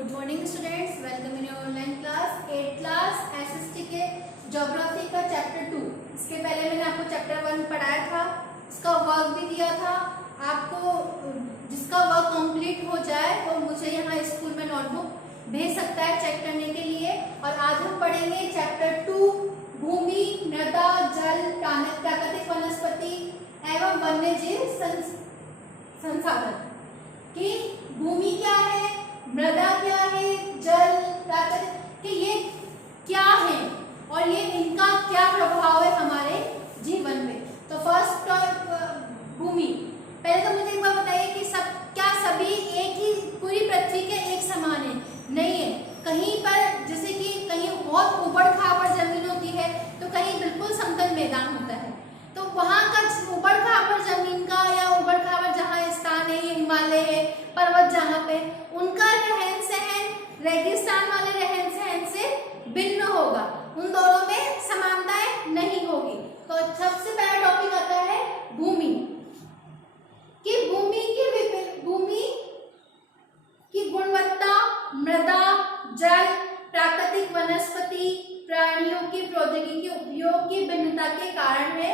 Good morning students, welcome in your online class 8th class SST के geography का chapter 2। इसके पहले मैंने आपको चैप्टर 1 पढ़ाया था, इसका वर्क भी दिया था आपको। जिसका वर्क कंप्लीट हो जाए वो मुझे यहाँ स्कूल में नोटबुक भेज सकता है चेक करने के लिए। और आज हम पढ़ेंगे चैप्टर 2 भूमि, मृदा, जल, प्राकृतिक वनस्पति एवं वन्यजीव संसाधन। कि भूमि क्या है, मृदा क्या है, जल, प्राकृतिक कि ये क्या है और ये इनका क्या प्रभाव है हमारे जीवन में। तो फर्स्ट भूमि, पहले तो मुझे एक बात बताइए कि सभी एक ही पूरी पृथ्वी के एक समान है? नहीं है। कहीं पर जैसे कि कहीं बहुत ऊबड़ खाबड़ जमीन होती है तो कहीं बिल्कुल समतल मैदान होता है। तो वहाँ का ऊबड़ खाबड़ जमीन का या ऊबड़ खाबड़ जहाँ स्थान है, हिमालय है, पर्वत जहाँ पे, उनका रहन सहन रेगिस्तान वाले रहन सहन से भिन्न होगा। उन दोनों में समानताएं नहीं होगी। तो सबसे पहला टॉपिक आता है भूमि। कि भूमि की गुणवत्ता, मृदा, जल, प्राकृतिक वनस्पति, प्राणियों की प्रौद्योगिकी उपयोग की भिन्नता के कारण है।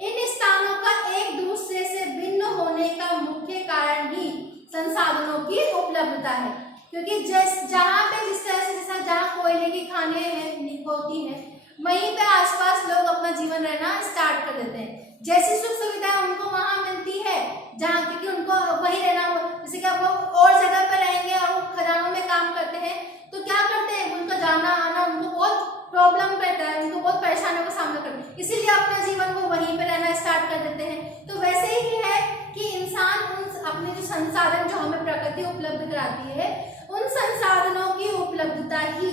इन स्थानों का एक दूसरे से भिन्न होने का मुख्य कारण ही संसाधनों की उपलब्धता है। क्योंकि जहाँ पे जिस तरह से जहाँ कोयले की खानें होती हैं वहीं पे आसपास लोग अपना जीवन रहना स्टार्ट कर देते हैं। जैसी सुख सुविधाएं उनको वहाँ मिलती है जहाँ, क्योंकि उनको वहीं रहना, जैसे कि वो और जगह पर रहेंगे और वो खदानों में काम करते हैं तो क्या करते हैं, उनका जाना आना उनको बहुत प्रॉब्लम रहता है, उनको बहुत परेशानियों का सामना करते हैं, इसीलिए अपना जीवन वो वहीं पे रहना स्टार्ट कर देते हैं। तो वैसे ही है कि इंसान उन अपने जो संसाधन जो हमें प्रकृति उपलब्ध कराती है उन संसाधनों की उपलब्धता ही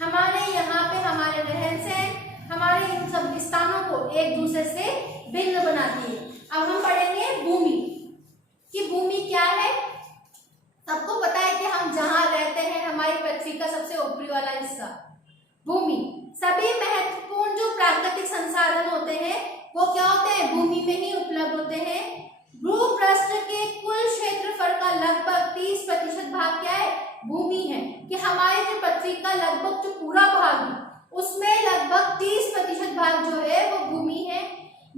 हमारे यहाँ पे हमारे रहन सहन, हमारे इन सब स्थानों को एक दूसरे से भिन्न बनाती है। अब हम पढ़ेंगे भूमि कि भूमि क्या है। सबको पता है कि हम जहाँ रहते हैं हमारी पृथ्वी का सबसे ऊपरी वाला हिस्सा भूमि। सभी महत्वपूर्ण जो प्राकृतिक संसाधन होते हैं वो क्या होते हैं, भूमि में ही उपलब्ध होते हैं। भूपृष्ठ के कुल क्षेत्रफल का लगभग 30% भाग क्या है, भूमि है। कि हमारे जो पृथ्वी का लगभग जो पूरा भाग है उसमें लगभग 30% भाग जो है वो भूमि है।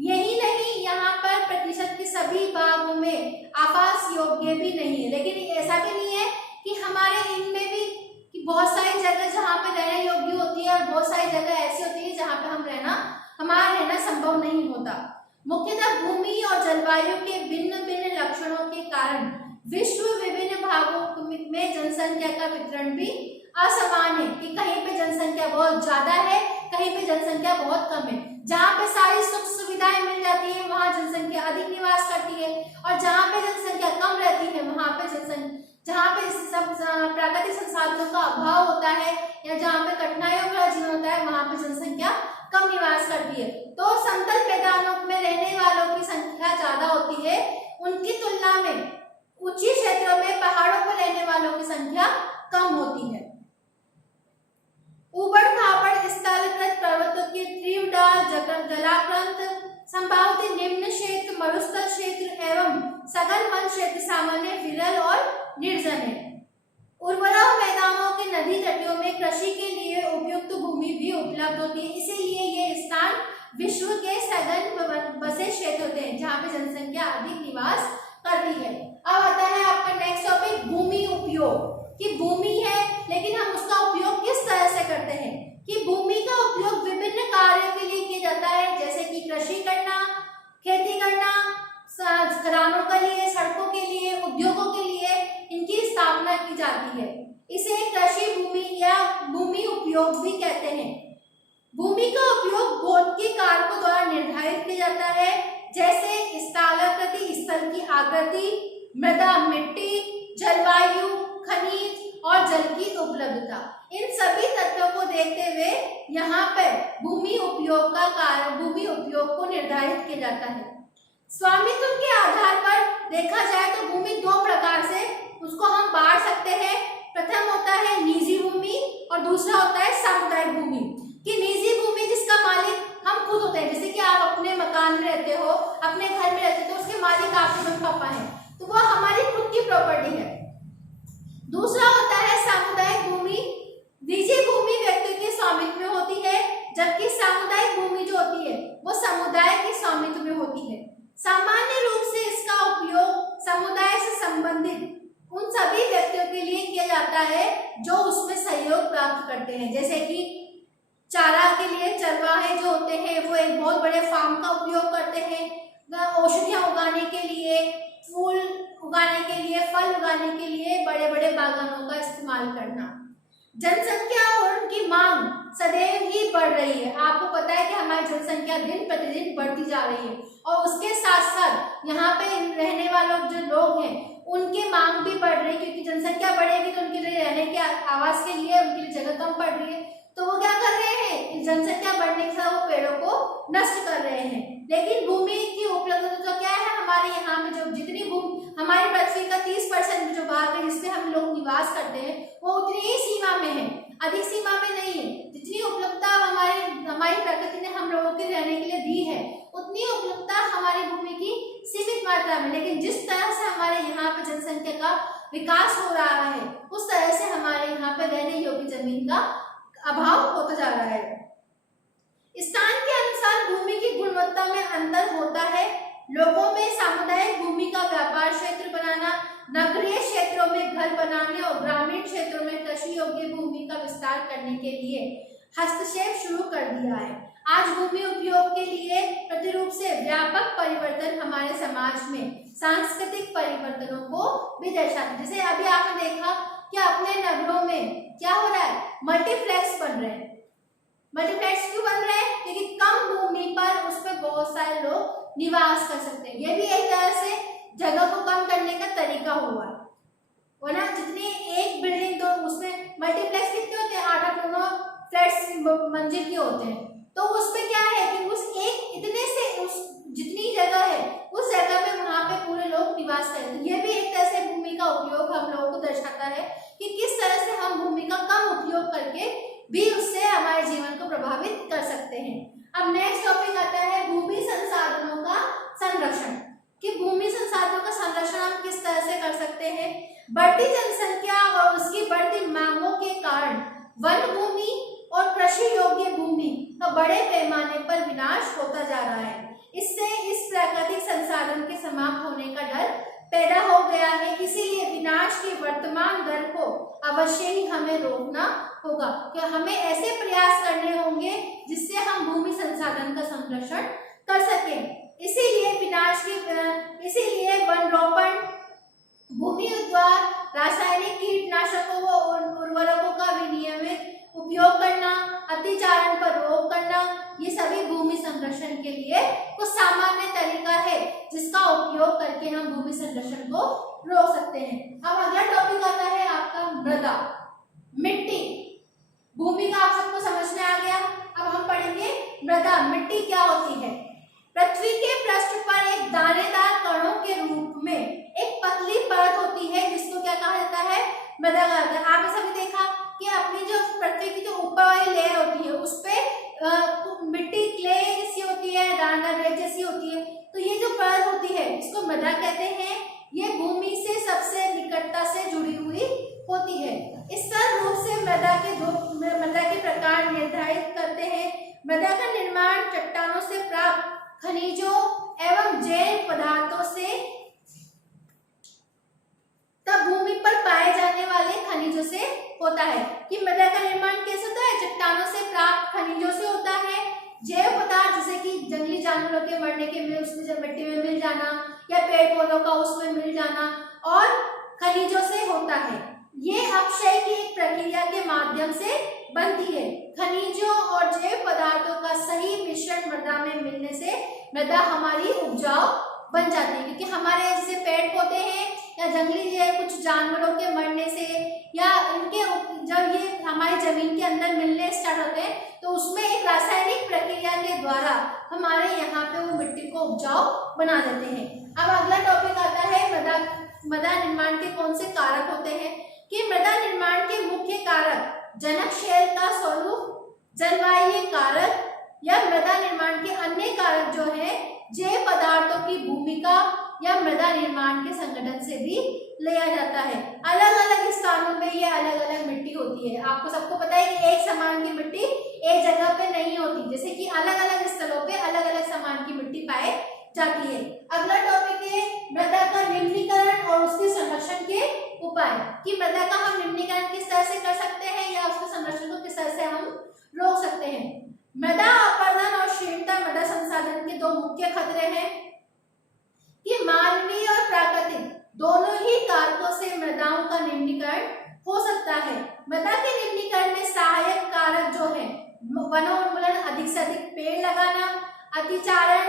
यही नहीं, यहाँ पर प्रतिशत के सभी भागों में आवास योग्य भी नहीं है। लेकिन ऐसा भी नहीं है कि हमारे इनमें भी कि बहुत सारी जगह जहाँ पे रहने योग्य होती है और बहुत सारी जगह ऐसी होती है जहाँ पे हमारा रहना संभव नहीं होता। मुख्यतः भूमि और जलवायु के भिन्न भिन्न लक्षणों के कारण विश्व विभिन्न भागों में जनसंख्या का वितरण भी असमान है। कि कहीं पे जनसंख्या बहुत ज्यादा है, कहीं पे जनसंख्या बहुत कम है। जहाँ पे सारी सुख सुविधाएं मिल जाती है वहाँ जनसंख्या अधिक निवास करती है और जहाँ पे जनसंख्या कम रहती है वहाँ पे जहाँ पे सब प्राकृतिक संसाधनों का अभाव होता है या जहाँ पे कठिनाइयों का जीवन होता है वहाँ पे जनसंख्या कम निवास करती है। तो समतल मैदानों में रहने वालों की संख्या ज्यादा होती है, उनकी तुलना में ऊंची क्षेत्रों में पहाड़ों पर रहने वालों की संख्या कम होती है। ऊबड़ खाबड़ स्थलकृत पर्वतों के तीव्र जलाक्रांत संभावित निम्न क्षेत्र, मरुस्थल क्षेत्र एवं सघन वन क्षेत्र सामान्य विरल और निर्जन है। उर्वरा मैदानों के नदी तटियों में कृषि के लिए उपयुक्त भूमि भी उपलब्ध होती है। इसीलिए ये स्थान विश्व के सघन बसे क्षेत्र होते हैं जहाँ पे जनसंख्या अधिक निवास करती है। अब आता है आपका नेक्स्ट टॉपिक भूमि उपयोग। कि भूमि है लेकिन हम उसका उपयोग किस तरह से करते हैं। कि भूमि का उपयोग विभिन्न कार्यों के लिए किया जाता है, जैसे कि कृषि करना, खेती करना, खदानों के लिए, सड़कों के लिए, उद्योगों के लिए इनकी स्थापना की जाती है। इसे कृषि भूमि या भूमि उपयोग भी कहते हैं। भूमि का उपयोग भौतिक कारकों द्वारा निर्धारित किया जाता है, जैसे स्थलाकृति स्थल की आकृति, मृदा मिट्टी, जलवायु, खनिज और जल की उपलब्धता। इन सभी तथ्यों को देखते हुए यहाँ पर भूमि उपयोग को निर्धारित किया जाता है। स्वामित्व के आधार पर देखा जाए तो भूमि दो प्रकार से उसको हम बांट सकते हैं। प्रथम होता है निजी भूमि और दूसरा होता है सामुदायिक भूमि। कि निजी भूमि जिसका मालिक हम खुद होते हैं, जैसे कि आप अपने मकान में रहते हो, अपने घर में रहते हो, तो उसके मालिक आपके मम्मी पापा हैं, तो वो हमारी खुद की प्रॉपर्टी है। दूसरा होता है सामुदायिक भूमि जो होती है वो समुदाय के स्वामित्व में होती है। सामान्य रूप से इसका उपयोग समुदाय से संबंधित उन सभी व्यक्तियों के लिए किया जाता है जो उसमें सहयोग प्राप्त करते हैं, जैसे कि चारा के लिए चरवाहे जो होते हैं वो एक बहुत बड़े फार्म का उपयोग करते हैं, औषधियां उगाने के लिए, फूल उगाने के लिए, फल उगाने के लिए बड़े बड़े बागानों का इस्तेमाल करना। जनसंख्या और उनकी मांग सदैव ही बढ़ रही है। आपको पता है कि हमारी जनसंख्या दिन प्रतिदिन बढ़ती जा रही है और उसके साथ साथ यहाँ पे रहने वाले जो लोग हैं उनकी मांग भी बढ़ रही है, क्योंकि जनसंख्या बढ़ेगी तो उनके लिए रहने के आवास के लिए उनके लिए जगह कम पड़ रही है। तो वो क्या कर रहे हैं, जनसंख्या बढ़ने के साथ वो पेड़ों को नष्ट कर रहे हैं। लेकिन भूमि की उपलब्धता तो क्या है, हमारे यहाँ पे जो जितनी भूमि हमारी पृथ्वी का 30% जो भाग है जिसमें हम लोग निवास करते हैं वो उतनी ही सीमा में है, अधिक सीमा में नहीं है। जितनी उपलब्धता हमारी प्रकृति ने हम लोगों के रहने के लिए दी है उतनी उपलब्धता हमारी भूमि की सीमित मात्रा में, लेकिन जिस तरह से हमारे यहाँ पे जनसंख्या का विकास हो रहा है उस तरह से हमारे यहाँ पे रहने योग्य जमीन का अभाव होता जा रहा है। स्थान के अनुसार भूमि की गुणवत्ता में अंतर होता है। लोगों में सामुदायिक भूमि का व्यापार क्षेत्र बनाना, नगरीय क्षेत्रों में घर बनाने और ग्रामीण क्षेत्रों में कृषि योग्य भूमि का विस्तार करने के लिए हस्तक्षेप शुरू कर दिया है। आज भूमि उपयोग के लिए प्रतिरूप से व्यापक परिवर्तन हमारे समाज में सांस्कृतिक परिवर्तनों को भी दर्शाते हैं। जैसे अभी आपने देखा कि अपने नगरों में क्या हो रहा है, मल्टीप्लेक्स बन रहे हैं। मल्टीप्लेक्स क्यों बन रहे हैं, क्योंकि कम भूमि पर उस पर बहुत सारे लोग निवास कर सकते हैं। ये भी एक तरह से जगह को कम करने का तरीका हुआ है, वरना जितनी एक बिल्डिंग तो उसमें मल्टीप्लेक्स कितने होते हैं, 8-9 फ्लैट्स मंजिल के होते हैं। तो उसमें क्या है कि उस एक इतने से उस जितनी जगह है उस जगह में वहां पे पूरे लोग निवास करें। ये भी एक तरह से भूमि का उपयोग हम लोगों को दर्शाता है कि किस तरह से हम भूमि का कम उपयोग करके भी उससे हमारे जीवन को प्रभावित कर सकते हैं। अब नेक्स्ट टॉपिक आता है भूमि संसाधनों का संरक्षण, कि भूमि संसाधनों का संरक्षण हम किस तरह से कर सकते हैं। बढ़ती जनसंख्या और उसकी बढ़ती मांगों के कारण वन भूमि और कृषि योग्य भूमि का बड़े पैमाने पर विनाश होता जा रहा है। इससे इस प्राकृतिक संसाधन के समाप्त होने का डर पैदा हो गया है। इसीलिए विनाश की वर्तमान दर को अवश्य ही हमें रोकना होगा, कि हमें ऐसे प्रयास करने होंगे जिससे हम भूमि संसाधन का संरक्षण कर सकें। इसीलिए वन रोपण, भूमि उद्वार, रासायनिक कीटनाशकों व उर्वरकों का विनियमित उपयोग करना, अतिचारण पर रोक करना, ये सभी भूमि संरक्षण के लिए कुछ सामान्य तरीका है जिसका उपयोग करके हम भूमि संरक्षण को रोक सकते हैं। अब अगला टॉपिक आता है आपका मृदा, मिट्टी। भूमि का आप सबको समझ में आ गया। अब हम पढ़ेंगे मृदा, मिट्टी क्या होती है। पृथ्वी के पृष्ठ पर एक दानेदार कणों के रूप में एक पतली परत होती है जिसको क्या कहा जाता है, मृदा कहा जाता है। आपने सभी देखा कि अपनी जो पृथ्वी की जो ऊपर वाली लेयर होती है उस पे मिट्टी क्ले जैसी होती है, दानेदार रेत जैसी होती है। तो ये जो परत होती है इसको मृदा कहते हैं। ये भूमि से सबसे निकटता से जुड़ी हुई होती है। इस तरह रूप से मृदा के प्रकार निर्धारित करते हैं। मृदा का निर्माण चट्टानों से प्राप्त खनिजों एवं जैव पदार्थों से तब भूमि पर पाए जाने वाले खनिजों से होता है। कि मृदा का निर्माण कैसे होता है, चट्टानों से प्राप्त खनिजों से होता है। जैव पदार्थ जैसे कि जंगली जानवरों के मरने के में उसमें जब मिट्टी में मिल जाना या पेड़ पौधों का उसमें मिल जाना, और खनिजों से होता है। ये अपक्षय की एक प्रक्रिया के माध्यम से बनती है। खनिजों और जैव पदार्थों का सही मिश्रण मृदा में मिलने से मृदा हमारी उपजाऊ बन जाती है। क्योंकि हमारे जैसे पेड़ पौधे हैं या जंगली कुछ जानवरों के मरने से या इनके जब ये हमारी जमीन के अंदर मिलने स्टार्ट होते हैं तो उसमें एक रासायनिक प्रक्रिया के द्वारा हमारे यहाँ पे वो मिट्टी को उपजाऊ बना देते हैं। अब अगला टॉपिक आता है मृदा निर्माण के कौन से कारक होते हैं। कि मृदा निर्माण के मुख्य कारक जनकशैल का स्वरूप, जलवायु कारक या मृदा निर्माण के अन्य कारक जो है जैव पदार्थों की भूमिका या मृदा निर्माण के संगठन से भी लिया जाता है। अलग अलग स्थानों पे ये अलग अलग मिट्टी होती है। आपको सबको पता है कि एक समान की मिट्टी एक जगह पे नहीं होती, जैसे कि अलग अलग स्थलों पे अलग अलग समान की मिट्टी पाई जाती है। अगला टॉपिक है मृदा का निम्नीकरण और उसके संरक्षण के उपाय, कि मृदा का हम निम्नीकरण किस तरह से कर सकते हैं या उसके संरक्षण को किस तरह से हम रोक सकते हैं। मृदा अपरदन और क्षीणता मृदा संसाधन के दो मुख्य खतरे हैं कि मानवीय और प्राकृतिक दोनों ही कारकों से मृदाओं का निम्नीकरण हो सकता है। मृदा के निम्नीकरण में सहायक कारक जो है वनोन्मूलन, अधिक से अधिक पेड़ लगाना, अतिचारण,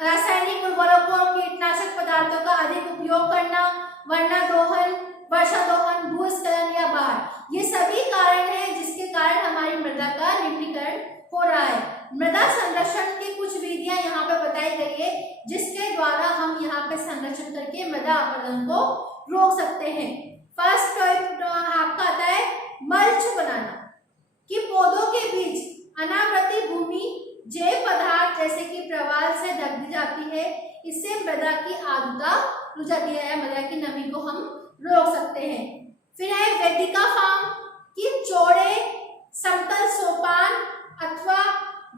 रासायनिक उर्वरकों और कीटनाशक पदार्थों का अधिक उपयोग करना, वन्य दोहन, वर्षा दोहन, भूस्खलन या बाढ़, ये सभी कारण हैं जिसके कारण हमारी मृदा का निम्नीकरण हो रहा है। मृदा संरक्षण की कुछ विधियां यहाँ पे बताई गई है जिसके द्वारा हम यहाँ पे संरक्षण करके मृदा अपरदन को रोक सकते हैं। फर्स्ट आपका आता है मल्च बनाना, कि पौधों के बीच अनावृति भूमि जैव पदार्थ जैसे कि प्रवाल से ढक दी जाती है। इससे मृदा की आर्द्रता रुक जाती है, मृदा की नमी को हम रोक सकते हैं। फिर है वेदिका फार्म, कि चौड़े समतल सोपान अथवा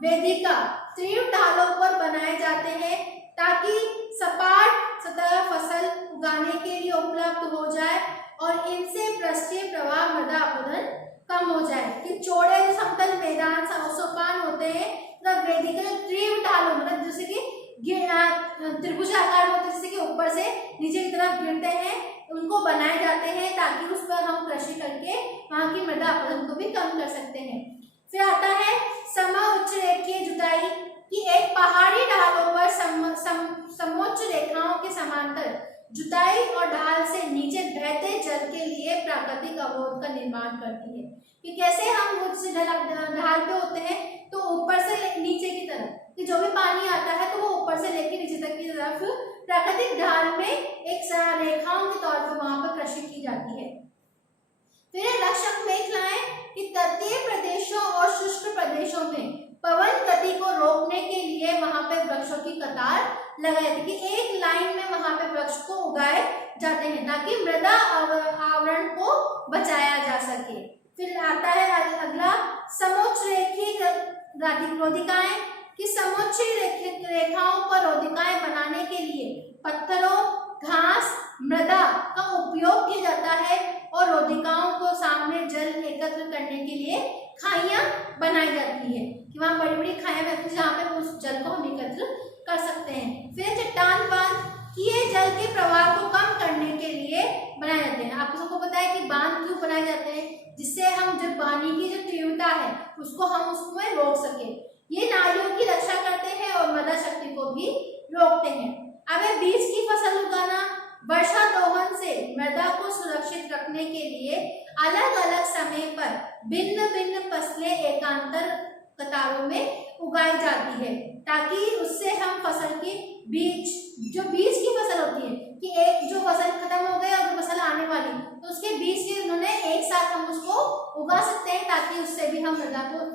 वेदिका तीव्र ढालों पर बनाए जाते हैं ताकि सपाट सतह फसल उगाने के लिए उपलब्ध हो जाए और इनसे पृष्ठीय प्रवाह मृदा अपरदन कम हो जाए। कि चौड़े जो समतल मैदान सोपान होते हैं, मतलब वेदिका तीव्र ढालों, मतलब जैसे कि त्रिभुजाकार होते हैं, जैसे कि ऊपर से नीचे की तरफ गिरते हैं, उनको बनाए जाते हैं ताकि उस पर हम कृषि करके वहां की मृदा अपरदन को भी कम कर सकते हैं। फिर आता है समोच्च रेखीय जुताई, कि एक पहाड़ी ढालों पर समोच्च रेखाओं के समांतर जुताई और ढाल से नीचे बहते जल के लिए प्राकृतिक अवरोध का निर्माण करती है। कि कैसे हम उस ढाल पे होते हैं तो ऊपर से नीचे की तरफ, कि जो भी पानी आता है तो वो ऊपर से लेकर नीचे तक की तरफ प्राकृतिक ढाल में एक रेखाओं के तौर पर वहां पर कृषि की जाती है। फिर रक्षक मेखलाएं, कि तटीय प्रदेशों और शुष्क प्रदेशों में पवन गति को रोकने के लिए वहां पे वृक्षों की कतार लगाई जाती है, कि एक लाइन में वहां पे वृक्ष को उगाए जाते हैं ताकि मृदा आवरण को बचाया जा सके। फिर आता है अगला समोच्च रेखीय रोधिकाएं, कि समोच्च रेखाओं पर रोधिकाएं बनाने के लिए पत्थरों, घास, मृदा का उपयोग किया जाता है और रोधिकाओं को सामने जल एकत्र करने के लिए खाइयां बनाई जाती है, कि वहां बड़ी बड़ी खाइयां बनती है जहाँ पे उस जल को हम एकत्र कर सकते हैं। फिर चट्टान बांध, कि ये जल के प्रवाह को कम करने के लिए बनाए जाते हैं। आपको सबको पता है कि बांध क्यों बनाए जाते हैं, जिससे हम जब पानी की जो तीव्रता है उसको हम उसमें रोक सके। ये नालियों की रक्षा करते हैं और मृदा शक्ति को भी रोकते हैं। अब है बीज की फसल उगाना, वर्षा दोहन से मृदा को सुरक्षित रखने के लिए अलग अलग समय पर भिन्न भिन्न फसलें एकांतर कतारों में उगाई जाती है ताकि उससे हम फसल की बीज की फसल होती है, कि एक जो फसल खत्म हो गई और जो फसल आने वाली तो उसके बीज के उन्होंने एक साथ हम उसको उगा सकते हैं ताकि उससे भी हम मृदा को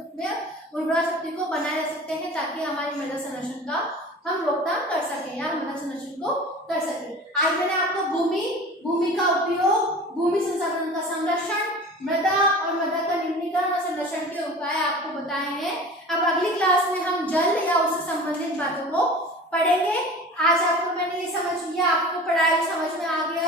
उर्वरा शक्ति को बनाए रख सकते हैं, ताकि हमारी मृदा संरक्षण का हम रोकथाम कर सके या मृदा संरक्षण को कर सके। आज मैंने आपको भूमि का उपयोग, भूमि संसाधन का संरक्षण, मृदा और मृदा का निम्नीकरण और संरक्षण के उपाय आपको बताए हैं। अब अगली क्लास में हम जल या उससे संबंधित बातों को पढ़ेंगे। आज आपको मैंने ये समझ लिया, आपको पढ़ाई समझ में आ गया